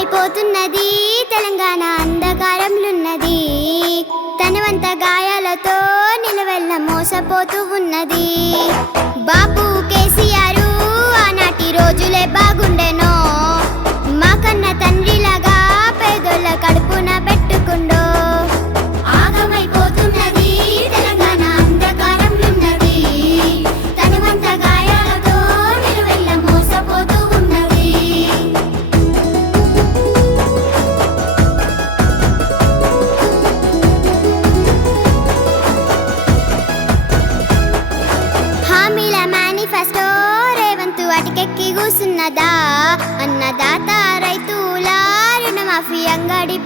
ఆగమైపోతున్నది తెలంగాణ అంధకారంలున్నది. తనవంత గాయాలతో నిలవెల్ల మోసపోతూ ఉన్నది. బాబు కేసీఆర్ ఆనాటి రోజులే బాగుండెనో, మా కన్న తండ్రిలాగా పేదోళ్ళ కడుపున పెట్టుకుండో. ఆగమైపోతున్నది తెలంగాణ అంధకారంలున్నది. తనవంత గాయాలతో నిలవెల్ల మోసపోతూ ఉన్నది. హామీల మేనిఫెస్టో రేవంతు అటికెక్కి కూసున్నదా. అన్నదాత రైతుల రుణమాఫీ అంగడి